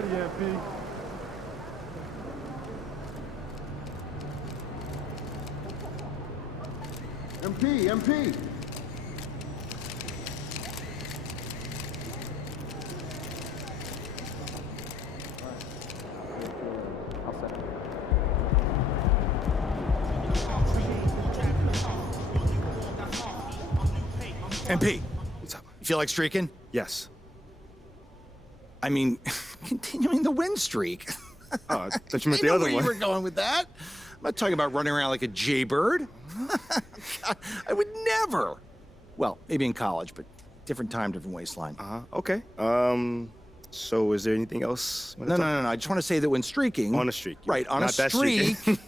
ready yet, P. MP. MP, what's up? You feel like streaking? Yes. I mean, continuing the win streak. Oh, I thought you meant I the know other where one. you were going with that. I'm not talking about running around like a jaybird. I would never. Well, maybe in college, but different time, different waistline. Okay. So is there anything else? No. I just want to say that when streaking... On a streak. Right, on Not a that streak, streak.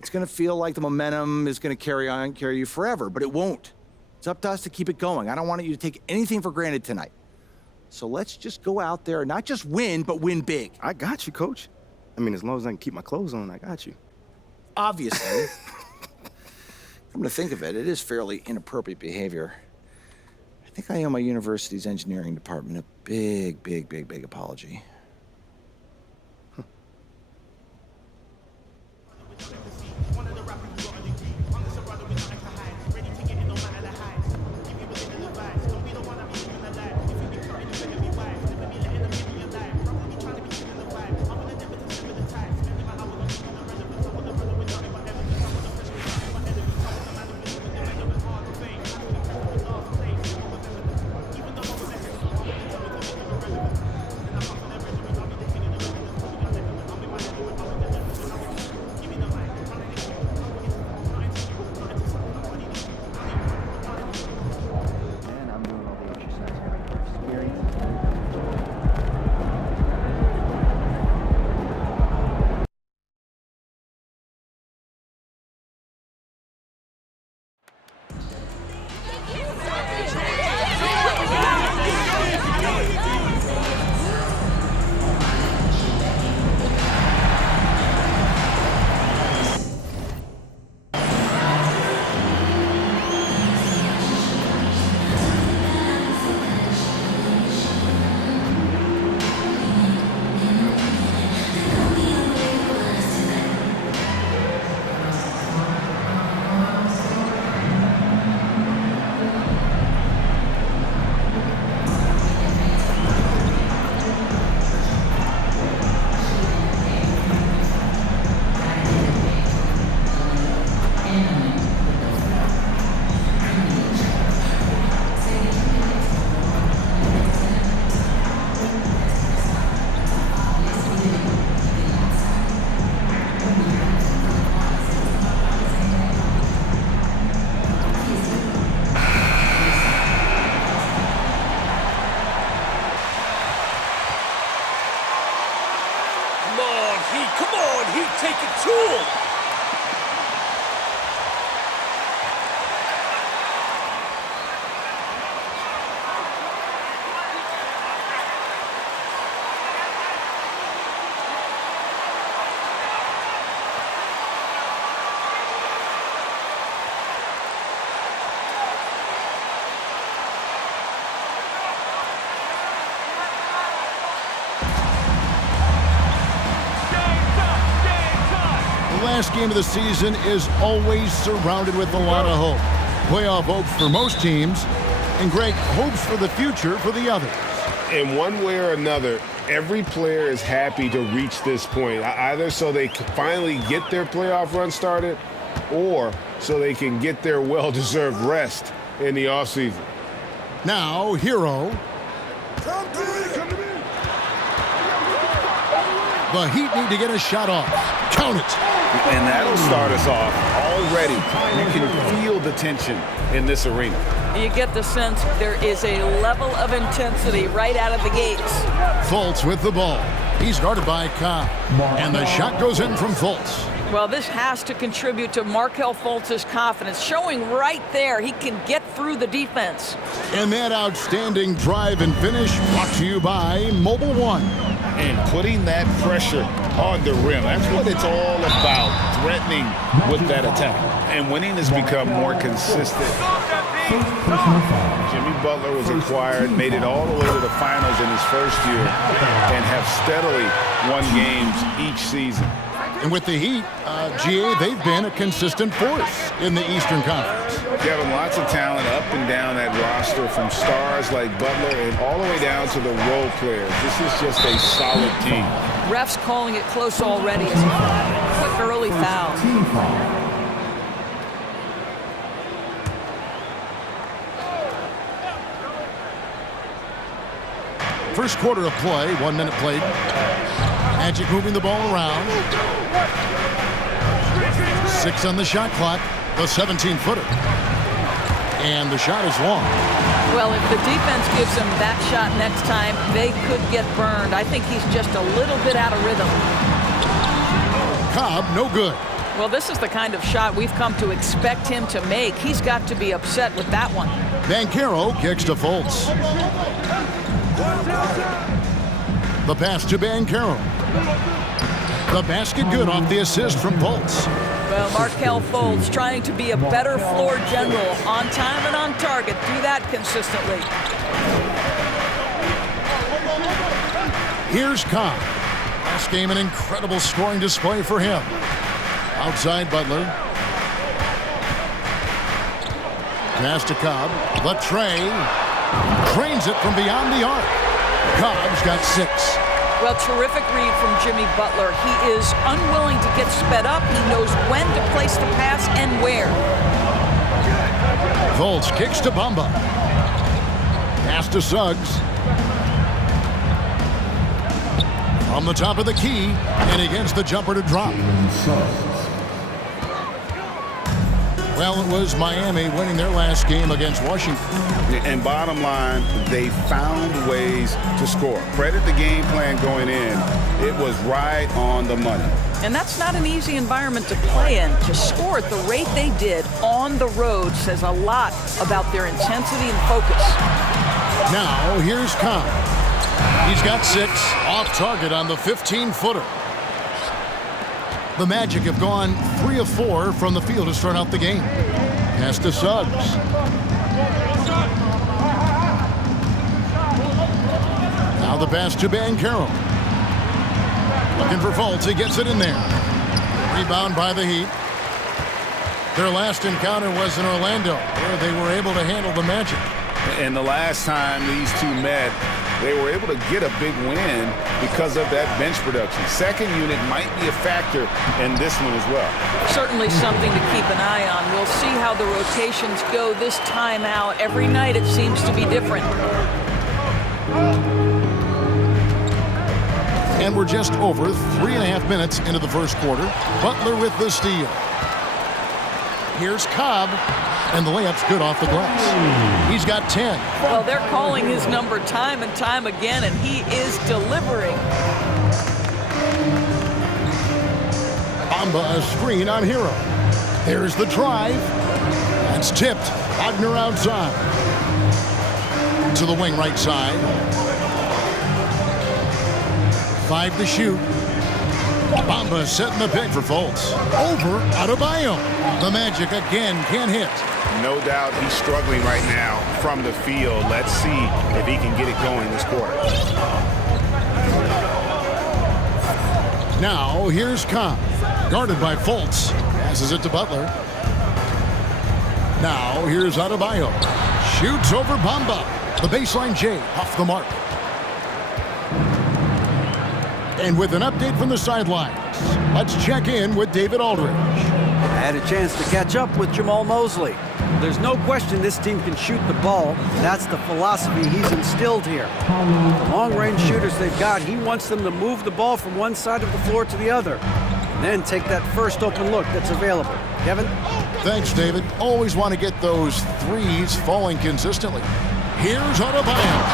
it's going to feel like the momentum is going to carry you forever, but it won't. It's up to us to keep it going. I don't want you to take anything for granted tonight. So let's just go out there and not just win, but win big. I got you, Coach. I mean, as long as I can keep my clothes on, I got you. Obviously. Come to think of it, it is fairly inappropriate behavior. I think I owe my university's engineering department a big apology. Come on, Heat, take it to him! The last game of the season is always surrounded with a lot of hope. Playoff hopes for most teams, and Greg, hopes for the future for the others. In one way or another, every player is happy to reach this point, either so they can finally get their playoff run started or so they can get their well-deserved rest in the offseason. Now, Hero. The Heat need to get a shot off. Count it. And that'll start us off already. You can feel the tension in this arena. You get the sense there is a level of intensity right out of the gates. Fultz with the ball. He's guarded by Cobb. And the shot goes in from Fultz. Well, this has to contribute to Markelle Fultz's confidence, showing right there he can get through the defense. And that outstanding drive and finish brought to you by Mobile One. And putting that pressure on the rim. That's what it's all about, threatening with that attack. And winning has become more consistent. Jimmy Butler was acquired, made it all the way to the finals in his first year, and have steadily won games each season. And with the Heat, GA, they've been a consistent force in the Eastern Conference. Kevin, lots of talent up and down that roster, from stars like Butler and all the way down to the role players. This is just a solid team. Refs calling it close already as a quick early foul. First quarter of play, 1 minute played. Magic moving the ball around. 6 on the shot clock, the 17-footer. And the shot is long. Well, if the defense gives him that shot next time, they could get burned. I think he's just a little bit out of rhythm. Cobb, no good. Well, this is the kind of shot we've come to expect him to make. He's got to be upset with that one. Mycareer kicks to Fultz. The pass to Mycareer. The basket good off the assist from Fultz. Well, Markelle Fultz trying to be a better floor general, on time and on target. Do that consistently. Here's Cobb. Last game, an incredible scoring display for him. Outside Butler. Pass to Cobb. The tray. Trains it from beyond the arc. Cobb's got 6. Well, terrific read from Jimmy Butler. He is unwilling to get sped up. He knows when to place the pass and where. Fultz kicks to Bamba. Pass to Suggs. From the top of the key, and he gets the jumper to drop. Well, it was Miami winning their last game against Washington. And bottom line, they found ways to score. Credit the game plan going in. It was right on the money. And that's not an easy environment to play in. To score at the rate they did on the road says a lot about their intensity and focus. Now, here's Cobb. He's got 6, off target on the 15-footer. The Magic have gone 3 of 4 from the field to start out the game. Pass to Suggs. Now the pass to Mycareer. Looking for Fultz. He gets it in there. Rebound by the Heat. Their last encounter was in Orlando, where they were able to handle the Magic. And the last time these two met, they were able to get a big win because of that bench production. Second unit might be a factor in this one as well. Certainly something to keep an eye on. We'll see how the rotations go this time out. Every night it seems to be different. And we're just over 3.5 minutes into the first quarter. Butler with the steal. Here's Cobb, and the layup's good off the glass. He's got 10. Well, they're calling his number time and time again, and he is delivering. Bamba a screen on Hero. There's the drive. It's tipped. Wagner outside. To the wing right side. 5 to shoot. Bamba setting the pick for Fultz. Over Adebayo. The Magic again can't hit. No doubt he's struggling right now from the field. Let's see if he can get it going this quarter. Now here's Cobb. Guarded by Fultz. Passes it to Butler. Now here's Adebayo. Shoots over Bamba. The baseline J off the mark. And with an update from the sidelines, let's check in with David Aldridge. I had a chance to catch up with Jamal Mosley. There's no question this team can shoot the ball. That's the philosophy he's instilled here. The long-range shooters they've got, he wants them to move the ball from one side of the floor to the other, and then take that first open look that's available. Kevin? Thanks, David. Always want to get those threes falling consistently. Here's Adebayo.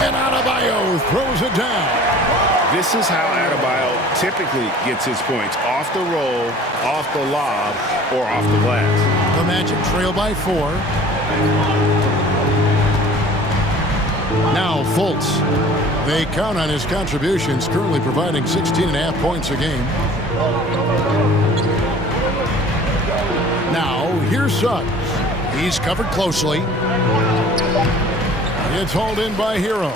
And Adebayo throws it down. This is how Adebayo typically gets his points. Off the roll, off the lob, or off the glass. The Magic trail by 4. Now Fultz. They count on his contributions, currently providing 16.5 points a game. Now here's Suggs. He's covered closely. It's hauled in by Hero.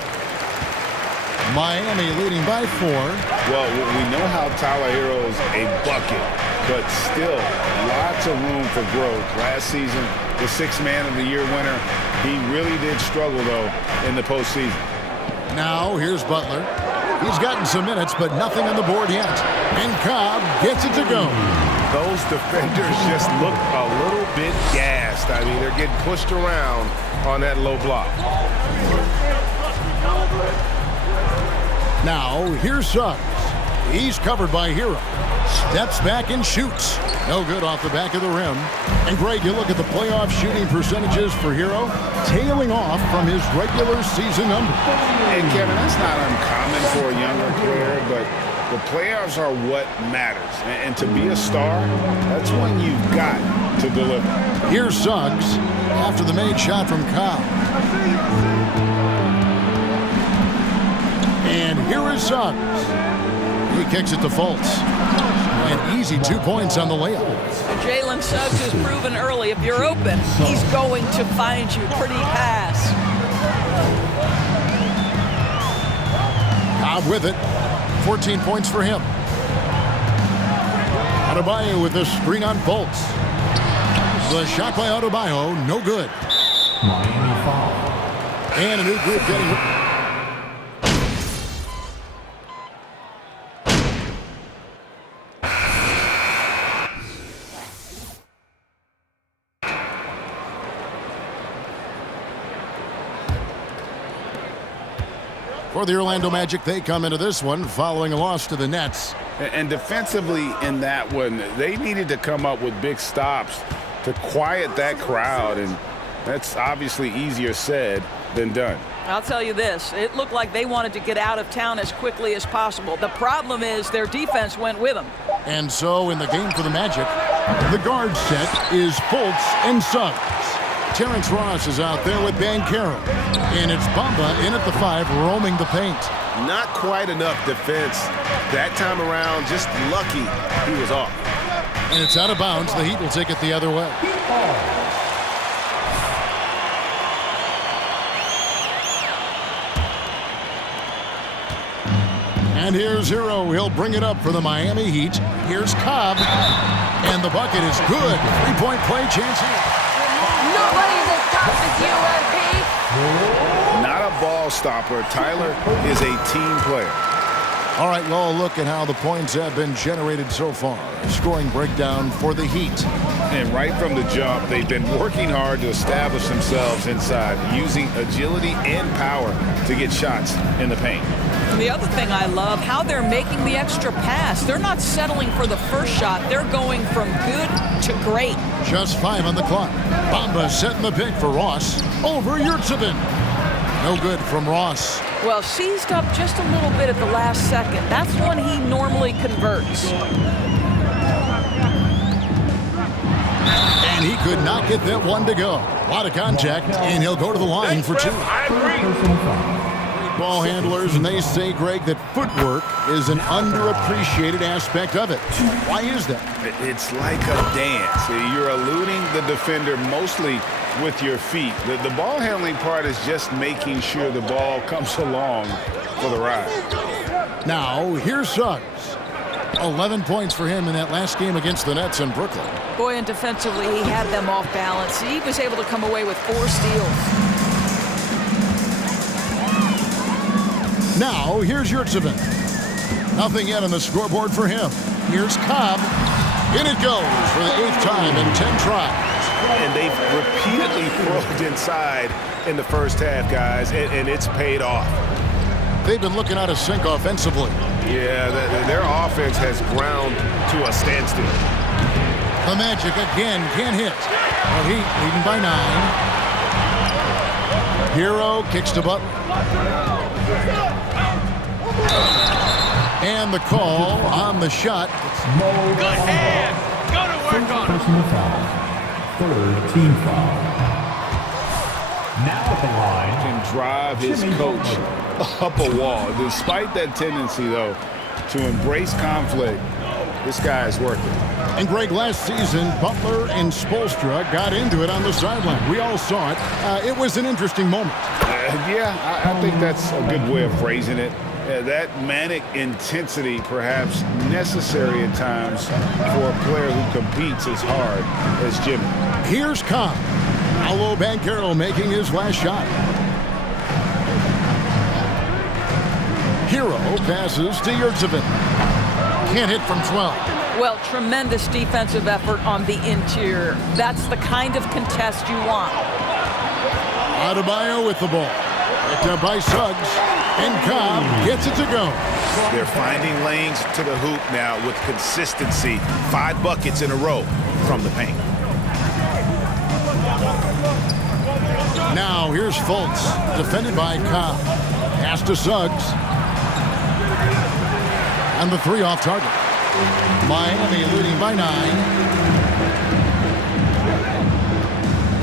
Miami leading by 4. Well, we know how Tyler Hero's a bucket, but still lots of room for growth. Last season, the 6th Man of the Year winner, he really did struggle, though, in the postseason. Now, here's Butler. He's gotten some minutes, but nothing on the board yet. And Cobb gets it to go. Those defenders just look a little bit gassed. I mean, they're getting pushed around on that low block. Now, here's Suggs. He's covered by Hero. Steps back and shoots. No good off the back of the rim. And Greg, you look at the playoff shooting percentages for Hero, tailing off from his regular season number. And Kevin, that's not uncommon for a younger player, but the playoffs are what matters. And to be a star, that's when you've got to deliver. Here's Suggs after the made shot from Cobb. And here is Suggs. He kicks it to Fultz. An easy 2 points on the layup. Jalen Suggs has proven early, if you're open, he's going to find you. Pretty pass. Cobb with it. 14 points for him. Adebayo with the screen on Fultz. The shot by Adebayo, no good. Miami foul. And a new group getting... For the Orlando Magic, they come into this one following a loss to the Nets. And defensively in that one, they needed to come up with big stops to quiet that crowd, and that's obviously easier said than done. I'll tell you this, it looked like they wanted to get out of town as quickly as possible. The problem is their defense went with them. And so in the game for the Magic, the guard set is Fultz and Suggs. Terrence Ross is out there with Mycareer. And it's Bamba in at the 5, roaming the paint. Not quite enough defense that time around. Just lucky he was off. And it's out of bounds. The Heat will take it the other way. And here's Hero. He'll bring it up for the Miami Heat. Here's Cobb. And the bucket is good. 3-point play chance here. Nobody's as tough as you, MP. Not a ball stopper. Tyler is a team player. All right, well, look at how the points have been generated so far. Scoring breakdown for the Heat. And right from the jump, they've been working hard to establish themselves inside, using agility and power to get shots in the paint. And the other thing I love, how they're making the extra pass. They're not settling for the first shot. They're going from good to great. Just 5 on the clock. Bamba setting the pick for Ross over Yurtsevin. No good from Ross. Well, seized up just a little bit at the last second. That's when he normally converts. And he could not get that one to go. A lot of contact, and he'll go to the line for 2. Ball handlers, and they say, Greg, that footwork is an underappreciated aspect of it. Why is that? It's like a dance. You're eluding the defender mostly with your feet. The ball handling part is just making sure the ball comes along for the ride. Now, here's Suggs. 11 points for him in that last game against the Nets in Brooklyn. Boy, and defensively, he had them off balance. He was able to come away with 4 steals. Now, here's Yurtsevin. Nothing yet on the scoreboard for him. Here's Cobb. In it goes for the 8th time in 10 tries. And they've repeatedly probed inside in the first half, guys, and it's paid off. They've been looking out of sync offensively. Yeah, their offense has ground to a standstill. The Magic again can't hit. The Heat leading by 9. Hero kicks to Butler. And the call on the shot. Good hand. Go to work on it. Personal foul. 3rd team foul. Now at the line. Can drive his coach up a wall. Despite that tendency, though, to embrace conflict, this guy is working. And Greg, last season, Butler and Spoelstra got into it on the sideline. We all saw it. It was an interesting moment. I think that's a good way of phrasing it. That manic intensity perhaps necessary at times for a player who competes as hard as Jimmy. Here's Cobb. Paolo Banchero making his last shot. Hero passes to Yurtsevin. Can't hit from 12. Well, tremendous defensive effort on the interior. That's the kind of contest you want. Adebayo with the ball. Picked up by Suggs. And Cobb gets it to go. They're finding lanes to the hoop now with consistency. 5 buckets in a row from the paint. Now here's Fultz, defended by Cobb. Pass to Suggs. And the 3 off target. Miami leading by 9.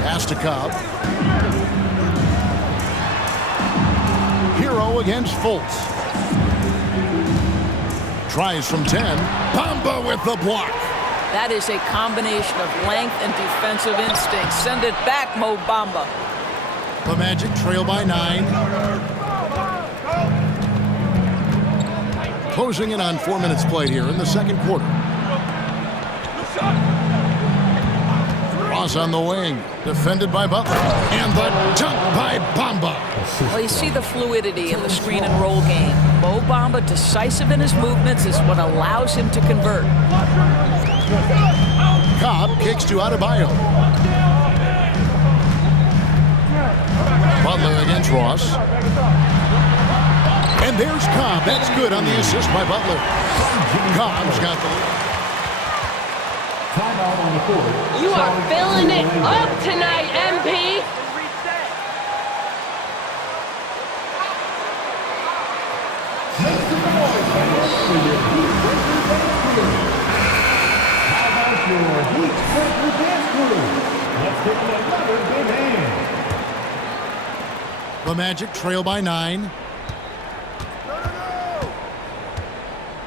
Pass to Cobb. Hero against Fultz. Tries from 10. Bamba with the block. That is a combination of length and defensive instinct. Send it back, Mo Bamba. The Magic trail by 9. Closing in on 4 minutes played here in the second quarter. Ross on the wing, defended by Butler. And the dunk by Bamba. Well, you see the fluidity in the screen and roll game. Mo Bamba, decisive in his movements, is what allows him to convert. Cobb kicks to Adebayo. Butler against Ross. And there's Cobb. That's good on the assist by Butler. Cobb's got the lead. Timeout on the court. You are filling it up tonight, MP. Make some noise for your Heat Breaker Dance Crew. How about your Heat Breaker Dance Crew? Let's give them another big hand. The Magic trail by 9.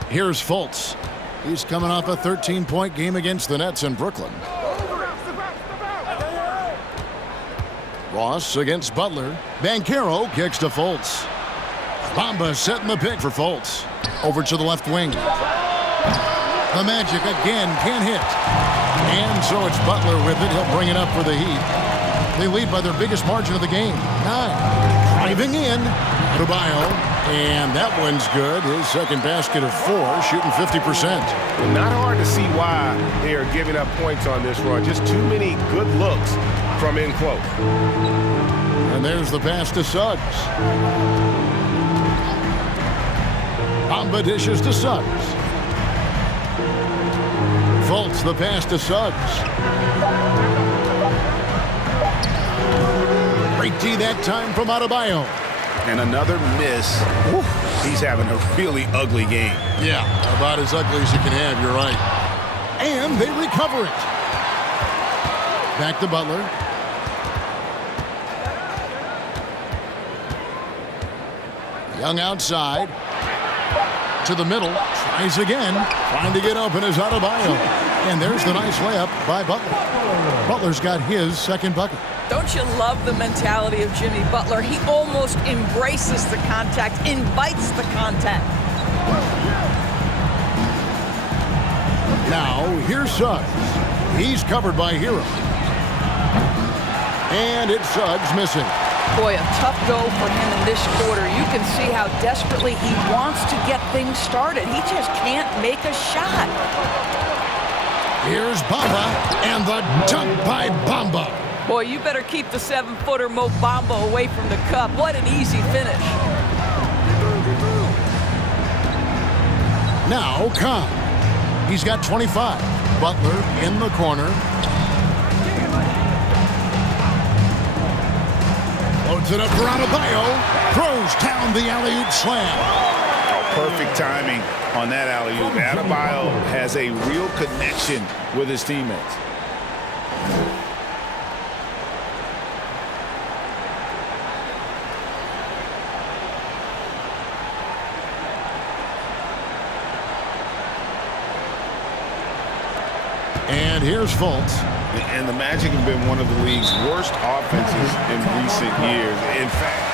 Here's Fultz. He's coming off a 13-point game against the Nets in Brooklyn. Ross against Butler. Banchero kicks to Fultz. Bamba setting the pick for Fultz. Over to the left wing. The Magic again can't hit. And so it's Butler with it. He'll bring it up for the Heat. They lead by their biggest margin of the game, 9. Driving in. Adebayo. And that one's good. His second basket of 4, shooting 50%. Not hard to see why they are giving up points on this run. Just too many good looks from in close. And there's the pass to Suggs. Bamba dishes to Suggs. Fultz the pass to Suggs. Great D that time from Adebayo. And another miss. Woo. He's having a really ugly game. Yeah, about as ugly as you can have, you're right. And they recover it. Back to Butler. Young outside. To the middle. Tries again. Trying to get open is Adebayo. And there's the nice layup by Butler. Butler's got his second bucket. Don't you love the mentality of Jimmy Butler? He almost embraces the contact, invites the contact. Now, here's Suggs. He's covered by Hero. And it's Suggs missing. Boy, a tough go for him in this quarter. You can see how desperately he wants to get things started. He just can't make a shot. Here's Bamba, and the dunk by Bamba. Boy, you better keep the 7-footer Mo Bamba away from the cup. What an easy finish. Now, Cobb. He's got 25. Butler in the corner. Loads it up for Adebayo. Throws down the alley-oop slam. Perfect timing on that alley-oop. Adebayo has a real connection with his teammates. And here's Fultz. And the Magic have been one of the league's worst offenses in recent years. In fact,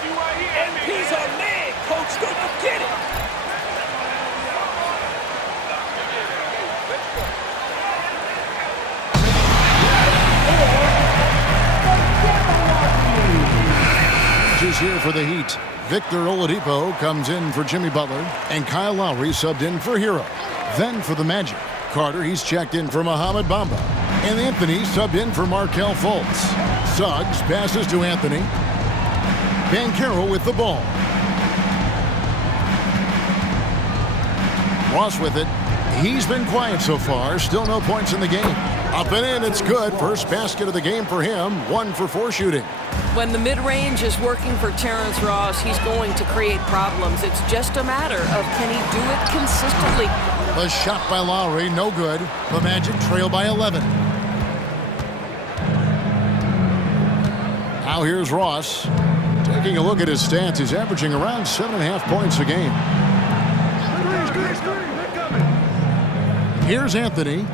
MP's our man, coach. Don't forget it. Is here for the Heat. Victor Oladipo comes in for Jimmy Butler, and Kyle Lowry subbed in for Hero. Then for the Magic, Carter, he's checked in for Mohamed Bamba, and Anthony subbed in for Markelle Fultz. Suggs passes to Anthony. Banchero with the ball. Ross with it. He's been quiet so far. Still no points in the game. Up and in, it's good. First basket of the game for him. 1 for 4 shooting. When the mid-range is working for Terrence Ross, he's going to create problems. It's just a matter of can he do it consistently. The shot by Lowry, no good. The Magic trail by 11. Now here's Ross. Taking a look at his stats, he's averaging around 7.5 points a game. Here's Anthony.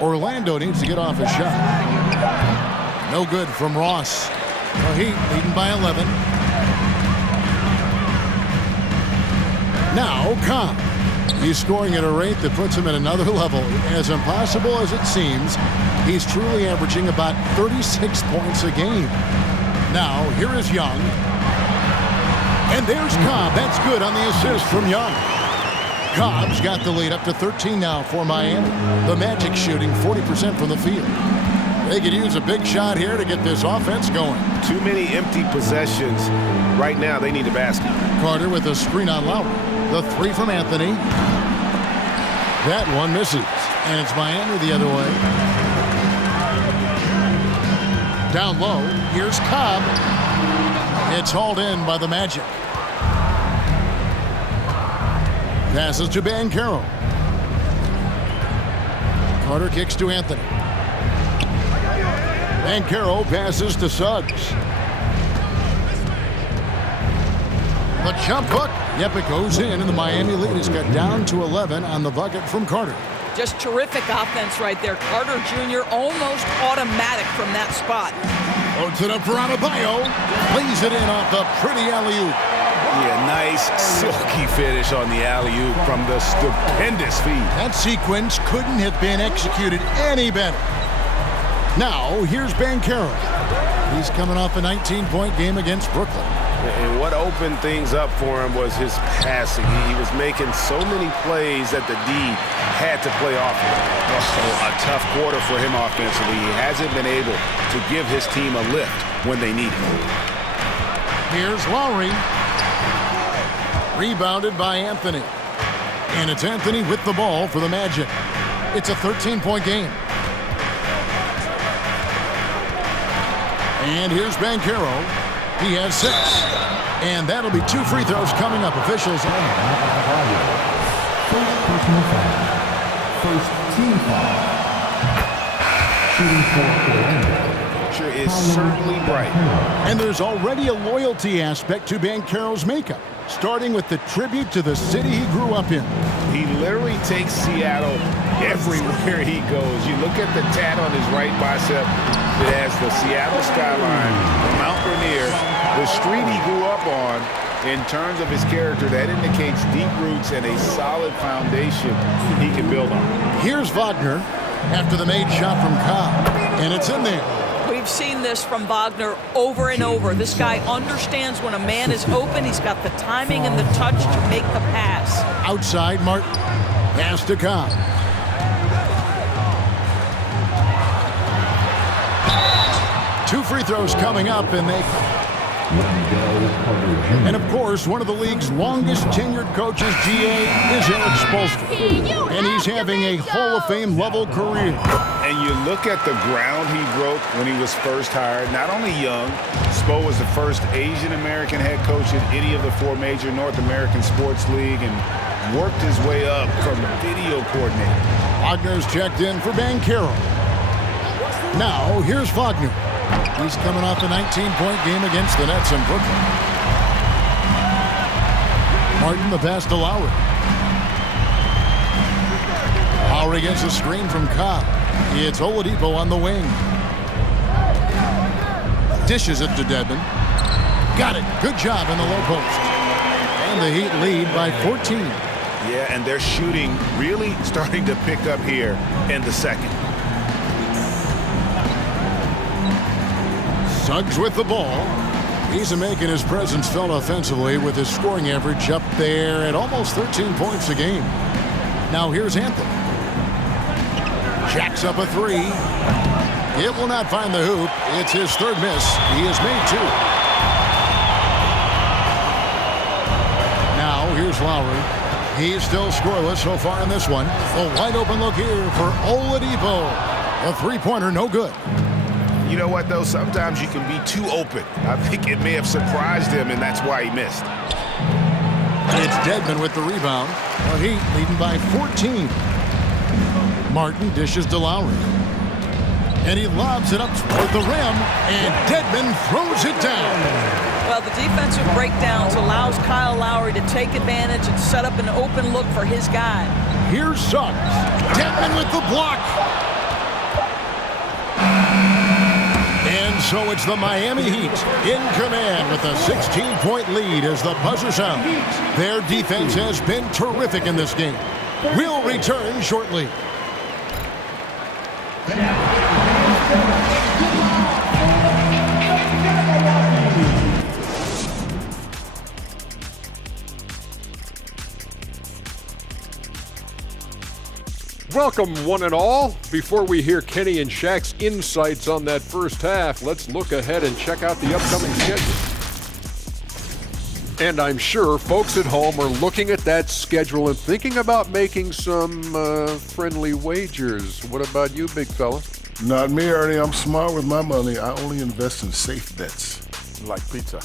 Orlando needs to get off his shot. No good from Ross. The Heat leading by 11. Now Cobb. He's scoring at a rate that puts him at another level. As impossible as it seems, he's truly averaging about 36 points a game. Now here is Young. And there's Cobb. That's good on the assist from Young. Cobb's got the lead up to 13 now for Miami. The Magic shooting 40% from the field. They could use a big shot here to get this offense going. too many empty possessions. Right now, they need a basket. Carter with a screen on Lowry. The 3 from Anthony. That one misses. And it's Miami the other way. Down low. Here's Cobb. It's hauled in by the Magic. Passes to Banchero. Carter kicks to Anthony. Banchero passes to Suggs. The jump hook. Yep, it goes in, and the Miami lead is cut down to 11 on the bucket from Carter. Just terrific offense right there. Carter Jr. almost automatic from that spot. Loads it up for Adebayo. Plays it in off the pretty alley-oop. Yeah, nice silky finish on the alley-oop from the stupendous feed. That sequence couldn't have been executed any better. Now, here's Banchero. He's coming off a 19-point game against Brooklyn. And what opened things up for him was his passing. He was making so many plays that the D had to play off of him. Also, a tough quarter for him offensively. He hasn't been able to give his team a lift when they need it. Here's Lowry. Rebounded by Anthony. And it's Anthony with the ball for the Magic. It's a 13-point game. And here's Banchero. He has 6. And that'll be 2 free throws coming up. Officials. First personal foul. First team foul. Shooting for Orlando. Is certainly bright. And there's already a loyalty aspect to Banchero's makeup, starting with the tribute to the city he grew up in. He literally takes Seattle everywhere he goes. You look at the tat on his right bicep. It has the Seattle skyline, Mount Rainier, the street he grew up on. In terms of his character, that indicates deep roots and a solid foundation he can build on. Here's Wagner after the made shot from Cobb, and it's in there. We've seen this from Wagner over and over. This guy understands when a man is open. He's got the timing and the touch to make the pass. Outside, Martin. Pass to Cobb. Two free throws coming up, and they... And of course, one of the league's longest tenured coaches, GA, is Eric Spoelstra. And he's having a Hall of Fame level career. And you look at the ground he broke when he was first hired. Not only young, Spo was the first Asian American head coach in any of the 4 major North American sports league and worked his way up from video coordinator. Wagner's checked in for Banchero. Now, here's Wagner. He's coming off a 19-point game against the Nets in Brooklyn. Martin the pass to Lowry. Lowry gets a screen from Cobb. It's Oladipo on the wing. Dishes it to Dedmon. Got it. Good job in the low post. And the Heat lead by 14. Yeah, and their shooting really starting to pick up here in the second. Suggs with the ball. He's making his presence felt offensively with his scoring average up there at almost 13 points a game. Now here's Anthony. Jacks up a three. It will not find the hoop. It's his third miss. He has made two. Now here's Lowry. He's still scoreless so far in this one. A wide open look here for Oladipo. A three-pointer, no good. You know what, though? Sometimes you can be too open. I think it may have surprised him, and that's why he missed. It's Dedmon with the rebound. The Heat leading by 14. Martin dishes to Lowry. And he lobs it up toward the rim, and Dedmon throws it down. Well, the defensive breakdowns allows Kyle Lowry to take advantage and set up an open look for his guy. Here's Suggs. Dedmon with the block. And so it's the Miami Heat in command with a 16-point lead as the buzzer sounds. Their defense has been terrific in this game. We'll return shortly. Welcome, one and all. Before we hear Kenny and Shaq's insights on that first half, let's look ahead and check out the upcoming schedule. And I'm sure folks at home are looking at that schedule and thinking about making some friendly wagers. What about you, big fella? Not me, Ernie. I'm smart with my money. I only invest in safe bets. Like pizza.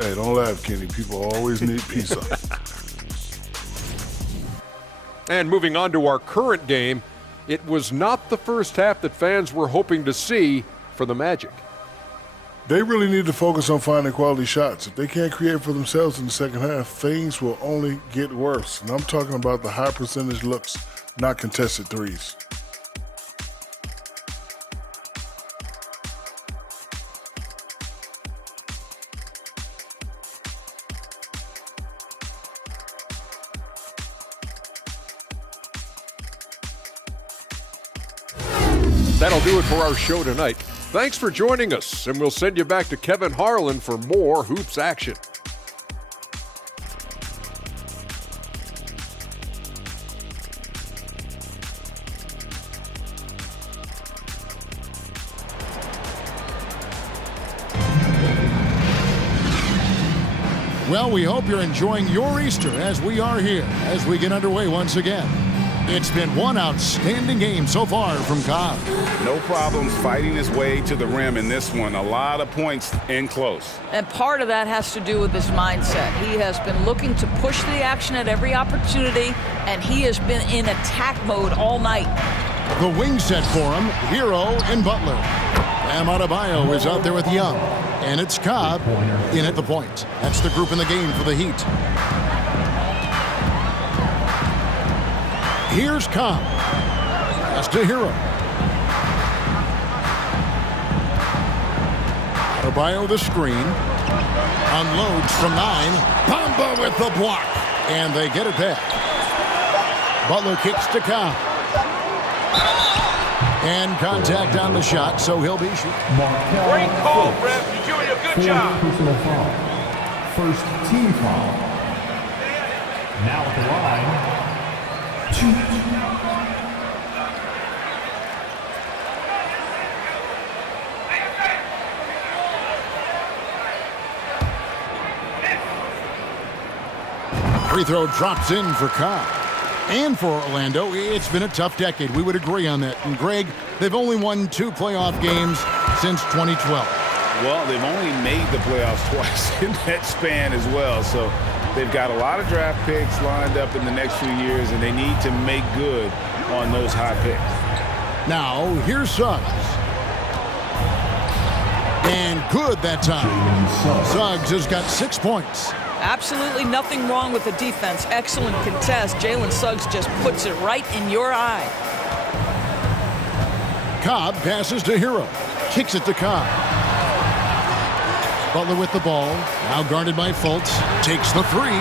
Hey, don't laugh, Kenny. People always need pizza. And moving on to our current game, it was not the first half that fans were hoping to see for the Magic. They really need to focus on finding quality shots. If they can't create for themselves in the second half, things will only get worse. And I'm talking about the high percentage looks, not contested threes. That'll do it for our show tonight. Thanks for joining us, and we'll send you back to Kevin Harlan for more Hoops action. Well, we hope you're enjoying your Easter as we are here as we get underway once again. It's been one outstanding game so far from Cobb. No problems fighting his way to the rim in this one. A lot of points in close. And part of that has to do with his mindset. He has been looking to push the action at every opportunity, and he has been in attack mode all night. The wing set for him, Hero and Butler. Bam Adebayo is out there with Young. And it's Cobb in at the point. That's the group in the game for the Heat. Here's Cobb. That's to Hero. Adebayo the screen. Unloads from 9. Bamba with the block. And they get it back. Butler kicks to Cobb. And contact on the shot, so he'll be shooting. Great call, ref. You're doing a good job. Personal foul. First team foul. Now at the line. Free throw drops in for Cobb. And for Orlando, it's been a tough decade. We would agree on that. And Greg, they've only won 2 playoff games since 2012. Well, they've only made the playoffs twice in that span as well. So they've got a lot of draft picks lined up in the next few years, and they need to make good on those high picks. Now, here's Suggs. And good that time. Suggs has got 6 points. Absolutely nothing wrong with the defense. Excellent contest. Jalen Suggs just puts it right in your eye. Cobb passes to Hero. Kicks it to Cobb. Butler with the ball. Now guarded by Fultz. Takes the three.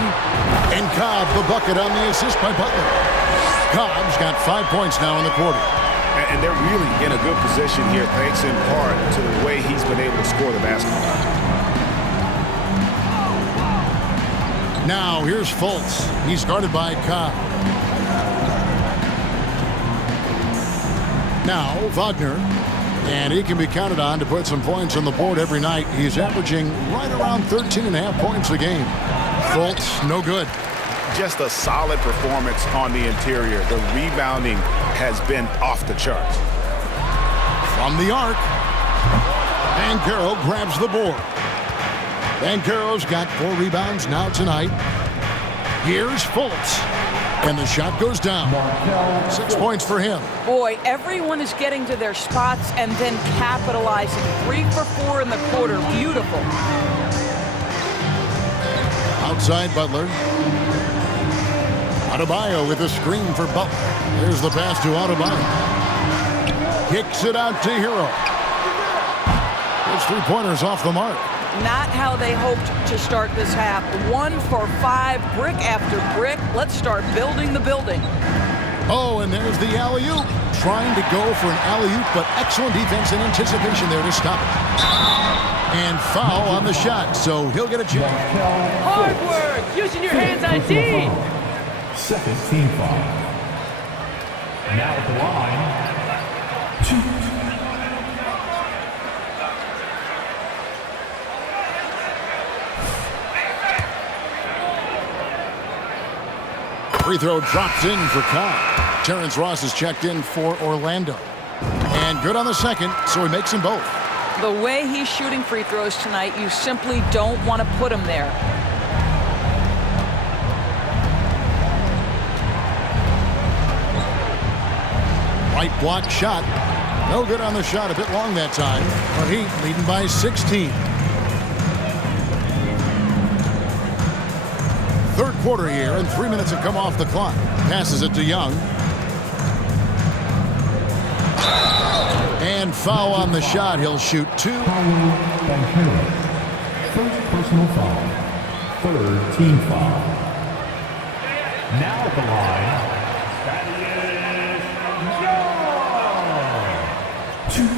And Cobb the bucket on the assist by Butler. Cobb's got 5 points now in the quarter. And they're really in a good position here, thanks in part to the way he's been able to score the basketball. Now here's Fultz. He's guarded by Cobb. Now Wagner. And he can be counted on to put some points on the board every night. He's averaging right around 13.5 points a game. Fultz, no good. Just a solid performance on the interior. The rebounding has been off the charts. From the arc. Bancaro grabs the board. Bancaro's got 4 rebounds now tonight. Here's Fultz. And the shot goes down. 6 points for him. Boy, everyone is getting to their spots and then capitalizing. 3 for 4 in the quarter. Beautiful. Outside Butler. Adebayo with a screen for Butler. There's the pass to Adebayo. Kicks it out to Hero. His 3-pointers off the mark. Not how they hoped to start this half. 1 for 5, brick after brick. Let's start building the building. Oh, and there's the alley-oop. Trying to go for an alley-oop, but excellent defense and anticipation there to stop it. And foul on the shot, so he'll get a chance. Hard work, using your hands on D. Second team foul. Now at the line, 2. Free throw drops in for Cobb. Terrence Ross is checked in for Orlando. And good on the second, so he makes them both. The way he's shooting free throws tonight, you simply don't want to put him there. Right block shot. No good on the shot. A bit long that time. But Heat leading by 16. Third quarter here, and 3 minutes have come off the clock. Passes it to Young. And foul on the shot. He'll shoot 2. First personal foul. Third team foul. Now at the line, that is Young. 2.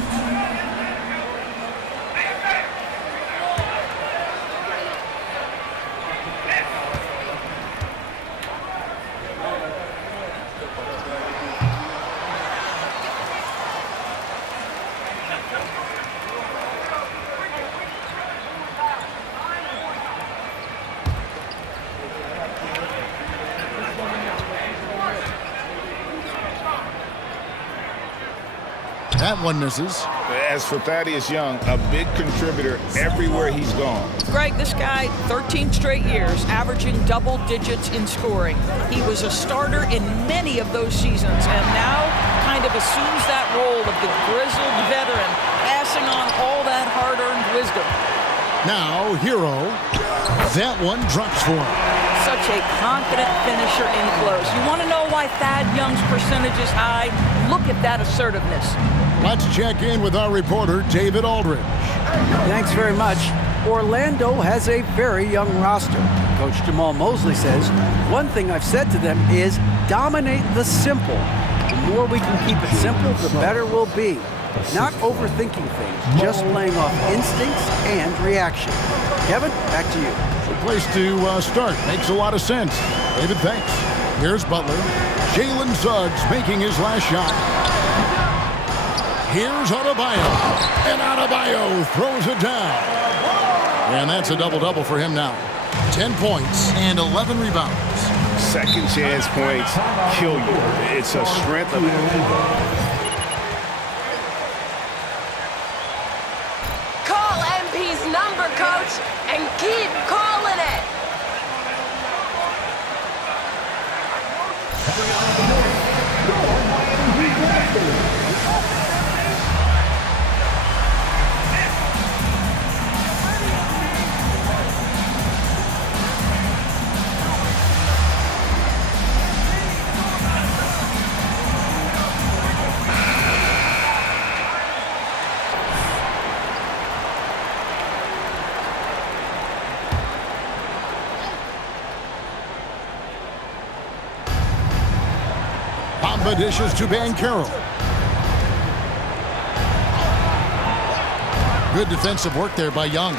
That one misses. As for Thaddeus Young, a big contributor everywhere he's gone. Greg, this guy, 13 straight years, averaging double digits in scoring. He was a starter in many of those seasons and now kind of assumes that role of the grizzled veteran, passing on all that hard-earned wisdom. Now, Hero. That one drops for him. Such a confident finisher in close. You want to know why Thad Young's percentage is high? Look at that assertiveness. Let's check in with our reporter, David Aldridge. Thanks very much. Orlando has a very young roster. Coach Jamal Mosley says, one thing I've said to them is dominate the simple. The more we can keep it simple, the better we'll be. Not overthinking things, just playing off instincts and reaction. Kevin, back to you. Good place to start. Makes a lot of sense. David, thanks. Here's Butler. Jalen Suggs making his last shot. Here's Adebayo. And Adebayo throws it down. And that's a double-double for him now. 10 points and 11 rebounds. Second chance points kill you. It's a strength of Call MP's number, coach, and keep calling it. Bamba dishes to Mycareer. Good defensive work there by Young.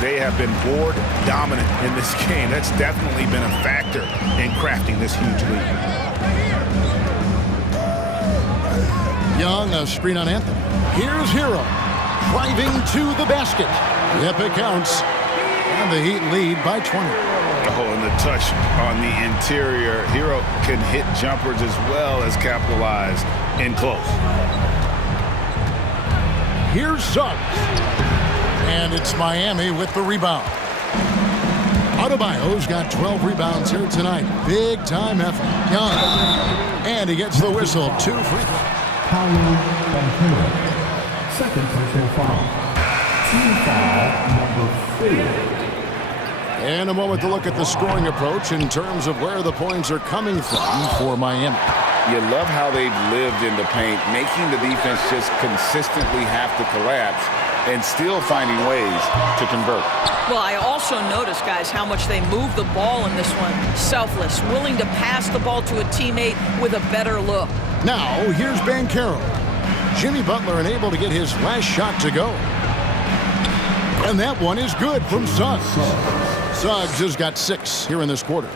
They have been board dominant in this game. That's definitely been a factor in crafting this huge lead. Young, a screen on Anthony. Here's Hero, driving to the basket. Yep, it counts. And the Heat lead by 20. Oh, and the touch on the interior. Hero can hit jumpers as well as capitalize in close. Here's Suggs. And it's Miami with the rebound. Adebayo's got 12 rebounds here tonight. Big time effort. Young. And he gets the whistle. 2 free throws. Second personal foul. Team foul number 4. And a moment to look at the scoring approach in terms of where the points are coming from for Miami. You love how they've lived in the paint, making the defense just consistently have to collapse and still finding ways to convert. Well, I also noticed, guys, how much they move the ball in this one. Selfless, willing to pass the ball to a teammate with a better look. Now, here's Mycareer. Jimmy Butler unable to get his last shot to go. And that one is good from Suggs. Suggs has got 6 here in this quarter.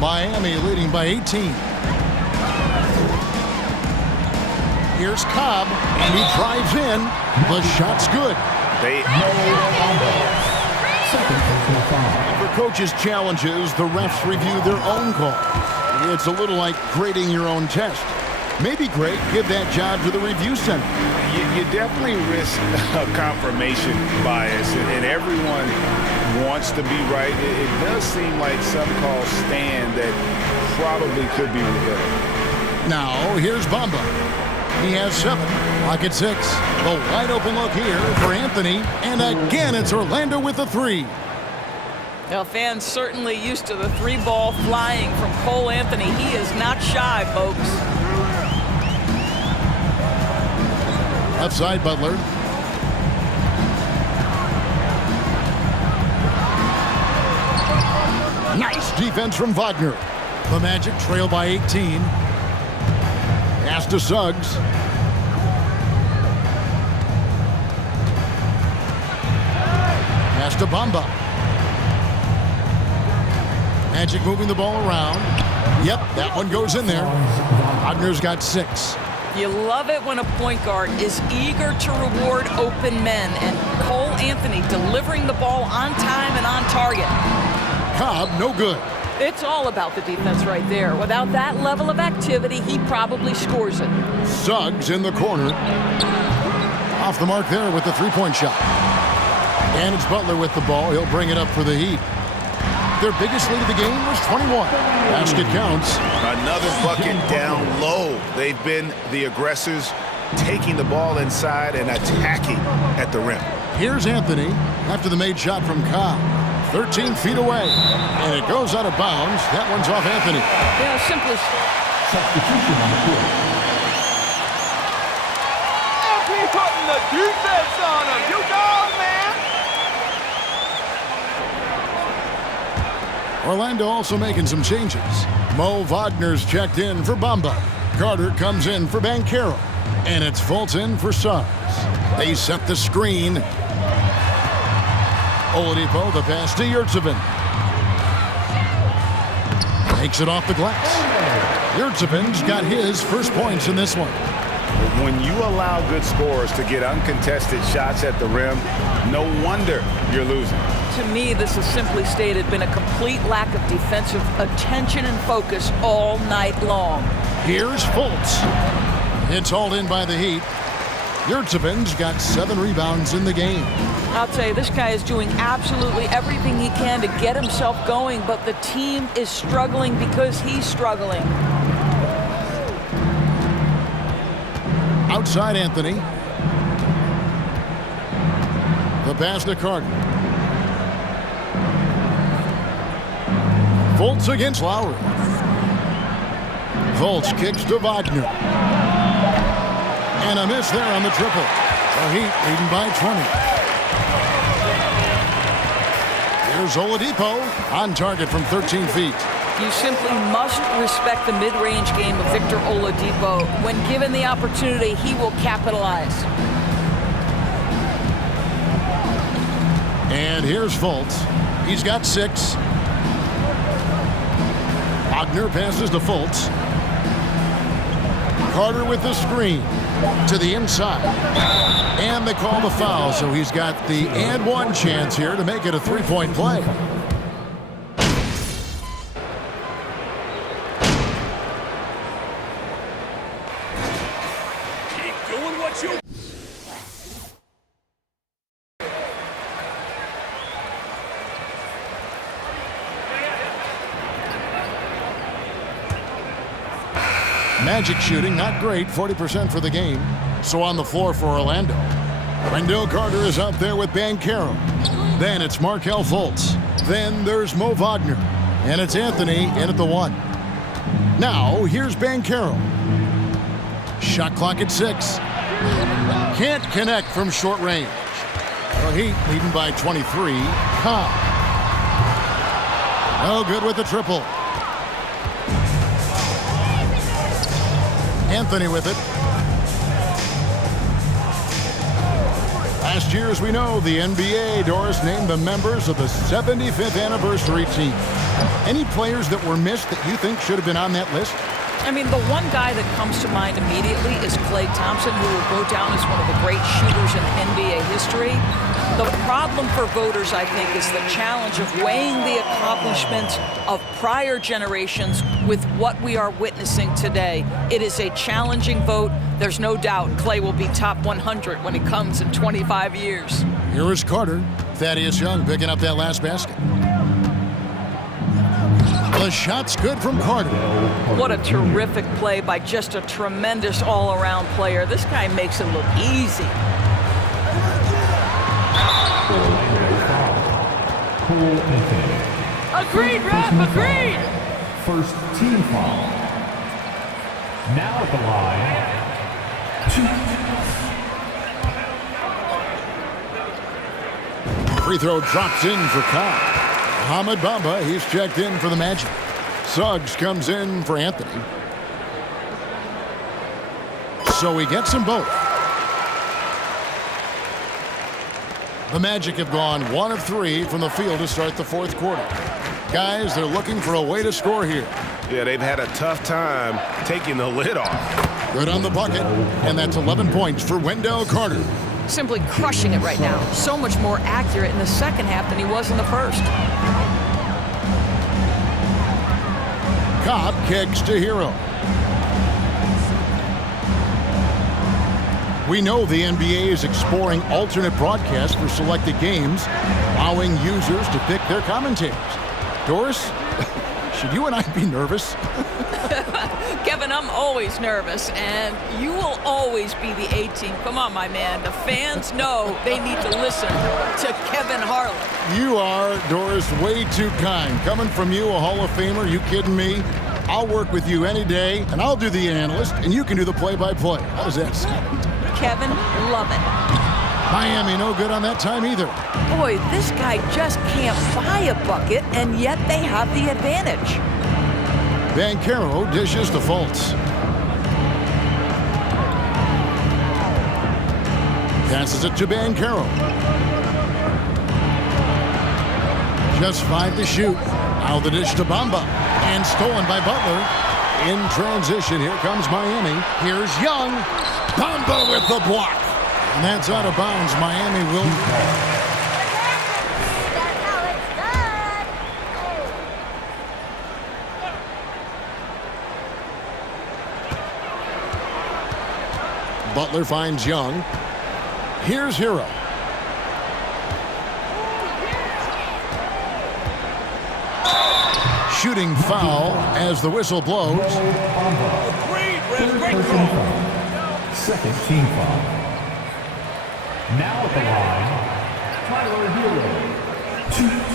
Miami leading by 18. Here's Cobb, and he drives in. The shot's good. For coaches' challenges, the refs review their own call. It's a little like grading your own test. Maybe great, give that job to the review center. You definitely risk a confirmation bias, and everyone wants to be right. It does seem like some calls stand that probably could be reversed. Now, here's Bamba. He has 7. Lock at 6. The wide open look here for Anthony. And again, it's Orlando with the 3. Now, fans certainly used to the 3-ball flying from Cole Anthony. He is not shy, folks. Left side, Butler. Nice defense from Wagner. The Magic trail by 18. Pass to Suggs. Pass to Bamba. Magic moving the ball around. Yep, that one goes in there. Wagner's got 6. You love it when a point guard is eager to reward open men, and Cole Anthony delivering the ball on time and on target. Cobb, no good. It's all about the defense right there. Without that level of activity, he probably scores it. Suggs in the corner. Off the mark there with the 3-point shot. And it's Butler with the ball. He'll bring it up for the Heat. Their biggest lead of the game was 21. Basket counts. Another bucket down low. They've been the aggressors, taking the ball inside and attacking at the rim. Here's Anthony after the made shot from Cobb. 13 feet away. And it goes out of bounds. That one's off Anthony. Yeah, simply. Substitution on the court. He's putting the defense on him. You go, man. Orlando also making some changes. Mo Wagner's checked in for Bamba. Carter comes in for Mycareer. And it's Fulton for Suggs. They set the screen. Oladipo, the pass to Yurtseven. Takes it off the glass. Yurtseven's got his first points in this one. When you allow good scorers to get uncontested shots at the rim, no wonder you're losing. To me, this has simply stated been a complete lack of defensive attention and focus all night long. Here's Fultz. It's hauled in by the Heat. Yurtseven's got 7 rebounds in the game. I'll tell you, this guy is doing absolutely everything he can to get himself going, but the team is struggling because he's struggling. Outside Anthony. The pass to Carter. Fultz against Lowry. Fultz kicks to Wagner. And a miss there on the triple. The Heat leading by 20. Here's Oladipo on target from 13 feet. You simply must respect the mid-range game of Victor Oladipo. When given the opportunity, he will capitalize. And here's Fultz. He's got 6. Wagner passes to Fultz. Carter with the screen to the inside. And they call the foul, so he's got the and one chance here to make it a 3-point play. Keep doing what you... Magic shooting, not great, 40% for the game. So on the floor for Orlando. Wendell Carter is out there with Banchero. Then it's Markelle Fultz. Then there's Mo Wagner. And it's Anthony in at the 1. Now, here's Banchero. Shot clock at 6. Can't connect from short range. Well, Heat leading by 23. Cobb. No good with the triple. Anthony with it. Last year, as we know, the NBA, Doris, named the members of the 75th anniversary team. Any players that were missed that you think should have been on that list? I mean, the one guy that comes to mind immediately is Klay Thompson, who will go down as one of the great shooters in NBA history. The problem for voters, I think, is the challenge of weighing the accomplishments of prior generations with what we are witnessing today. It is a challenging vote. There's no doubt Klay will be top 100 when it comes in 25 years. Here is Carter. Thaddeus Young picking up that last basket. The shot's good from Carter. What a terrific play by just a tremendous all-around player. This guy makes it look easy. Agreed, ref, agreed! First team foul. Now at the line. Free throw drops in for Cobb. Mohamed Bamba, he's checked in for the Magic. Suggs comes in for Anthony. So he gets them both. The Magic have gone 1 of 3 from the field to start the 4th quarter. Guys, they're looking for a way to score here. Yeah, they've had a tough time taking the lid off. Good on the bucket, and that's 11 points for Wendell Carter. Simply crushing it right now. So much more accurate in the second half than he was in the first. Cobb kicks to Hero. We know the NBA is exploring alternate broadcasts for selected games, allowing users to pick their commentators. Doris, should you and I be nervous? Kevin, I'm always nervous, and you will always be the A-team. Come on, my man. The fans know they need to listen to Kevin Harlan. You are, Doris, way too kind. Coming from you, a Hall of Famer, you kidding me? I'll work with you any day, and I'll do the analyst, and you can do the play-by-play. How does that sound? Kevin, love it. Miami, no good on that time either. Boy, this guy just can't buy a bucket, and yet they have the advantage. Banchero dishes to Fultz. Passes it to Banchero. Just 5 to shoot. Now the dish to Bamba. And stolen by Butler. In transition, here comes Miami. Here's Young. Bamba with the block. And that's out of bounds. Miami will... Butler finds Young. Here's Hero. Shooting foul as the whistle blows. Great call. Second team foul. Now at the line, Tyler Hero. 2.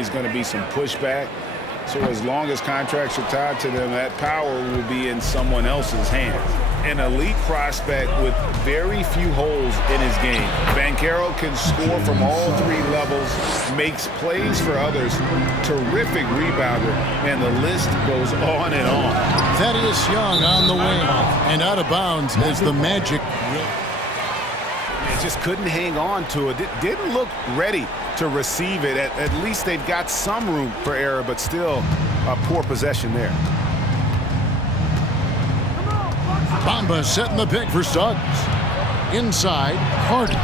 always going to be some pushback. So as long as contracts are tied to them, that power will be in someone else's hands. An elite prospect with very few holes in his game. Banchero can score from all three levels, makes plays for others, terrific rebounder, and the list goes on and on. Thaddeus Young on the wing, and out of bounds as the Magic. Just couldn't hang on to it. Didn't look ready to receive it. At least they've got some room for error, but still a poor possession there. Bamba setting the pick for Suggs. Inside, Carter.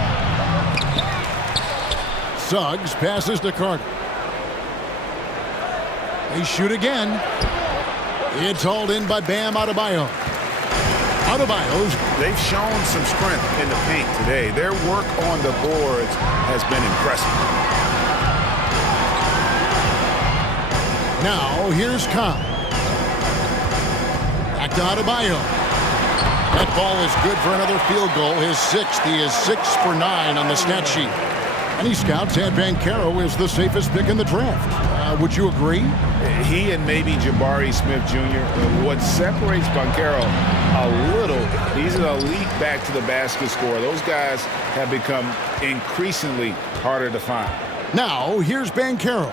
Suggs passes to Carter. They shoot again. It's hauled in by Bam Adebayo. They've shown some strength in the paint today. Their work on the boards has been impressive. Now, here's Cobb. Back to Adebayo. That ball is good for another field goal. His sixth. He is 6 for 9 on the stat sheet. Many scouts had Banchero as the safest pick in the draft. Would you agree? He and maybe Jabari Smith Jr. What separates Banchero a little, he's an elite back to the basket scorer. Those guys have become increasingly harder to find. Now, here's Banchero.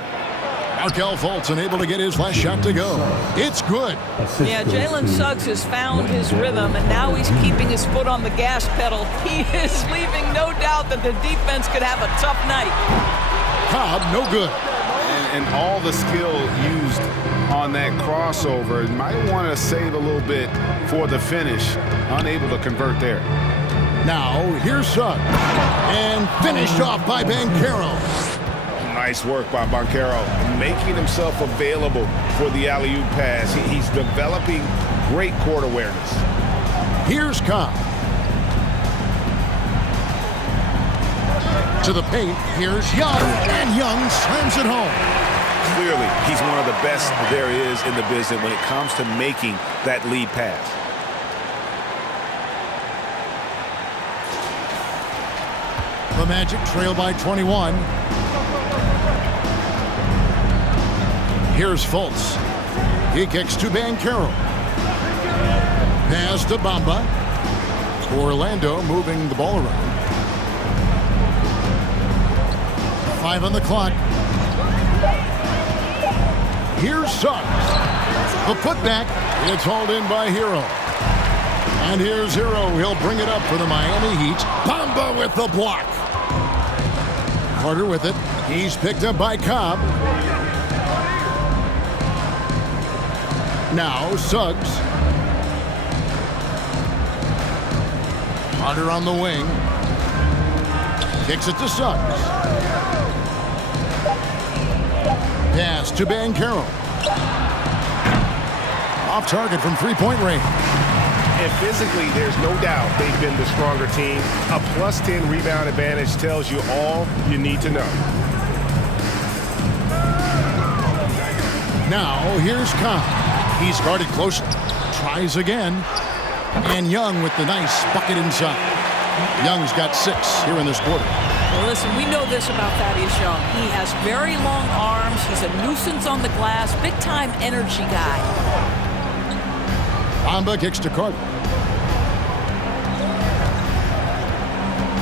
Markelle Fultz unable to get his last shot to go. It's good. Yeah, Jalen Suggs has found his rhythm, and now he's keeping his foot on the gas pedal. He is leaving no doubt that the defense could have a tough night. Cobb, no good. And all the skill used on that crossover, might want to save a little bit for the finish. Unable to convert there. Now, here's Suggs. And finished off by Banchero. Nice work by Banchero, making himself available for the alley-oop pass. He's developing great court awareness. Here's Cobb. To the paint, here's Young, and Young slams it home. Clearly, he's one of the best there is in the business when it comes to making that lead pass. The Magic trail by 21. Here's Fultz. He kicks to Banchero. Pass to Bamba. Orlando moving the ball around. 5 on the clock. Here's Suggs. The putback. It's hauled in by Hero. And here's Hero. He'll bring it up for the Miami Heat. Bamba with the block. Carter with it. He's picked up by Cobb. Now Suggs. Carter on the wing. Kicks it to Suggs. Pass to Banchero. Off target from three-point range. And physically, there's no doubt they've been the stronger team. A +10 rebound advantage tells you all you need to know. Now, here's Cobb. He's guarded closely. Tries again. And Young with the nice bucket inside. Young's got 6 here in this quarter. Well, listen, we know this about Thaddeus Young. He has very long arms. He's a nuisance on the glass. Big-time energy guy. Bamba kicks to Carter.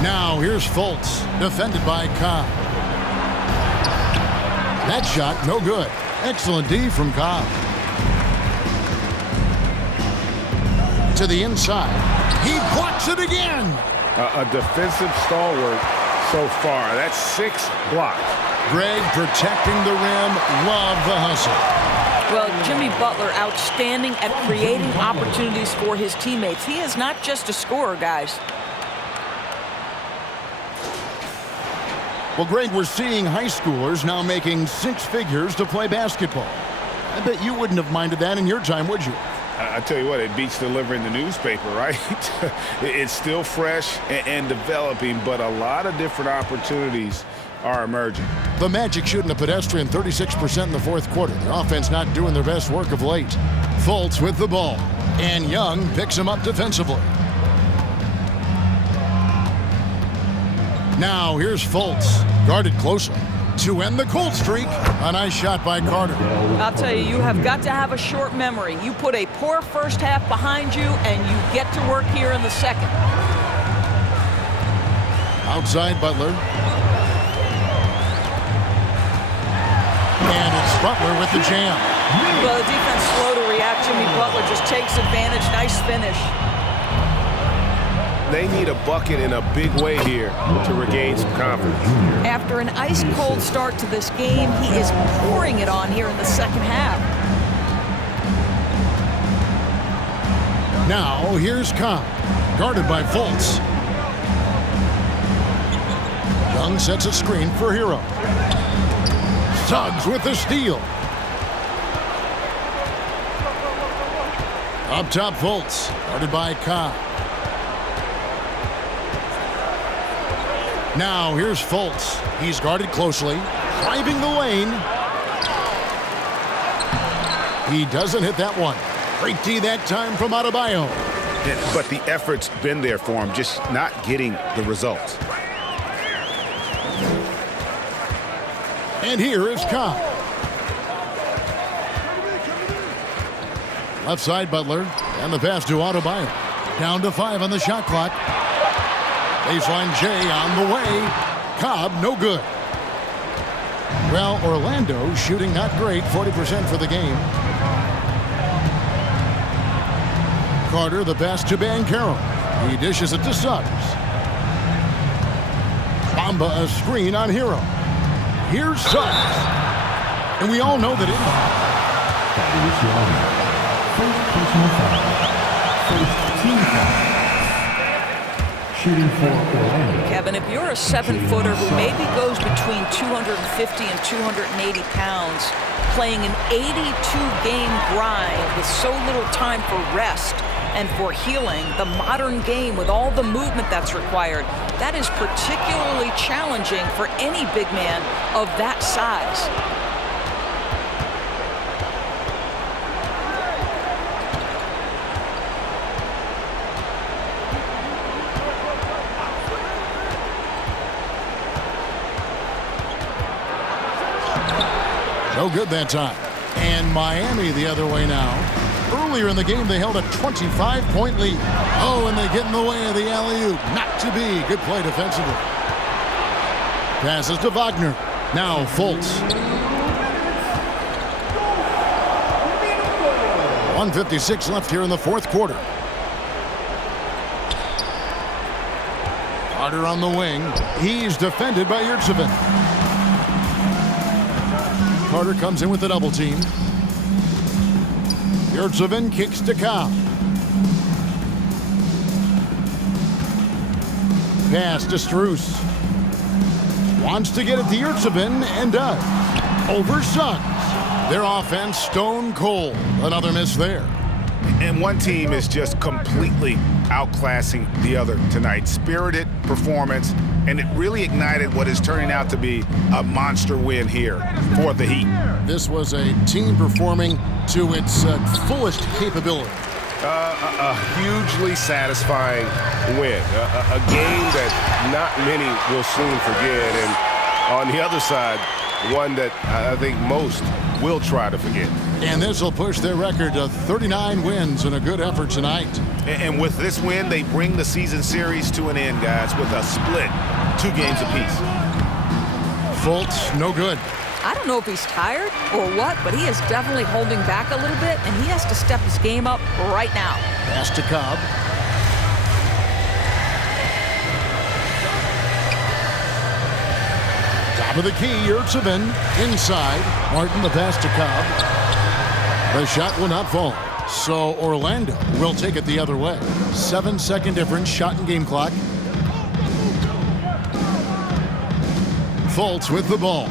Now here's Fultz, defended by Cobb. That shot, no good. Excellent D from Cobb. To the inside. He blocks it again. A defensive stalwart so far. That's 6 blocks. Greg protecting the rim. Love the hustle. Well, Jimmy Butler outstanding at creating opportunities for his teammates. He is not just a scorer, guys. Well, Greg, we're seeing high schoolers now making 6 figures to play basketball. I bet you wouldn't have minded that in your time, would you? I tell you what, it beats delivering the newspaper, right? It's still fresh and developing, but a lot of different opportunities are emerging. The Magic shooting a pedestrian 36% in the fourth quarter. The offense not doing their best work of late. Fultz with the ball. And Young picks him up defensively. Now here's Fultz. Guarded closely. to end the cold streak. A nice shot by Carter. I'll tell you, you have got to have a short memory. You put a poor first half behind you, and you get to work here in the second. Outside Butler. And it's Butler with the jam. Well, the defense slow to react. Jimmy Butler just takes advantage. Nice finish. They need a bucket in a big way here to regain some confidence. After an ice-cold start to this game, he is pouring it on here in the second half. Now, here's Cobb, guarded by Fultz. Young sets a screen for Hero. Suggs with the steal. Up top, Fultz, guarded by Cobb. Now, here's Fultz. He's guarded closely, driving the lane. He doesn't hit that one. Great D that time from Adebayo. But the effort's been there for him, just not getting the results. And here is Cobb. Left side, Butler. And the pass to Adebayo. Down to 5 on the shot clock. Baseline J on the way. Cobb, no good. Well, Orlando shooting not great, 40% for the game. Carter, the pass to Mycareer. He dishes it to Suggs. Bamba, a screen on Hero. Here's Suggs. And we all know that First personal foul. First team foul. Shooting for Orlando. Kevin, if you're a 7-footer who maybe goes between 250 and 280 pounds, playing an 82-game grind with so little time for rest and for healing, the modern game with all the movement that's required, that is particularly challenging for any big man of that size. no good that time. And Miami the other way now. Earlier in the game, they held a 25-point lead. Oh, and they get in the way of the alley-oop. Not to be. Good play defensively. Passes to Wagner. Now Fultz. 1:56 left here in the fourth quarter. Carter on the wing. He's defended by Yurtsevin. Carter comes in with a double team. Yurtsevin kicks to Cobb. Pass to Strus. Wants to get it to Yurtsevin and does. Over Suggs. Their offense stone cold. Another miss there. And one team is just completely outclassing the other tonight. Spirited performance, and it really ignited what is turning out to be a monster win here for the Heat. This was a team performing to its fullest capability. A hugely satisfying win. A game that not many will soon forget. And on the other side, one that I think most will try to forget. And this will push their record to 39 wins and a good effort tonight. And with this win, they bring the season series to an end, guys, with a split 2 games apiece. Fultz, no good. I don't know if he's tired or what, but he is definitely holding back a little bit, and he has to step his game up right now. Pass to Cobb. Top of the key, Yurtsevin inside. Martin the pass to Cobb. The shot will not fall. So Orlando will take it the other way. 7-second difference, shot and game clock. Fultz with the ball.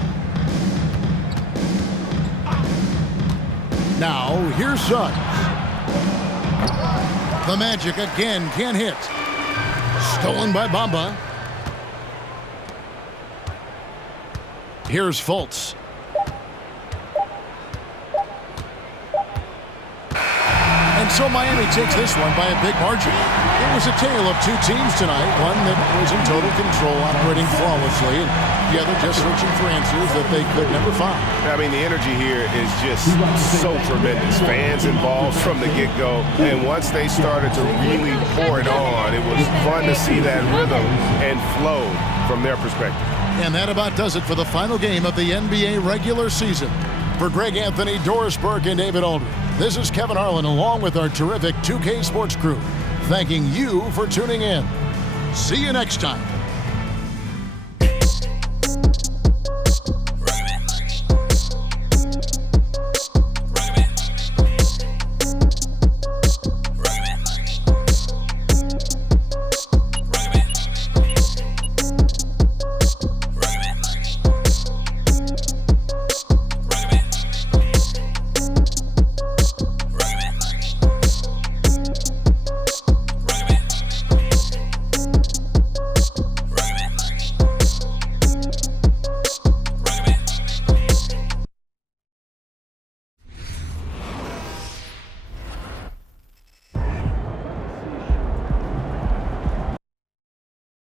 Now, here's Suggs. The Magic again can't hit. Stolen by Bamba. Here's Fultz. And So Miami takes this one by a big margin. It was a tale of two teams tonight, one that was in total control, operating flawlessly, and the other just searching for answers that they could never find. I mean, the energy here is just so tremendous. Fans involved from the get-go, and once they started to really pour it on, it was fun to see that rhythm and flow from their perspective. And that about does it for the final game of the NBA regular season. For Greg Anthony, Doris Burke, and David Aldridge, this is Kevin Harlan along with our terrific 2K Sports crew, thanking you for tuning in. See you next time.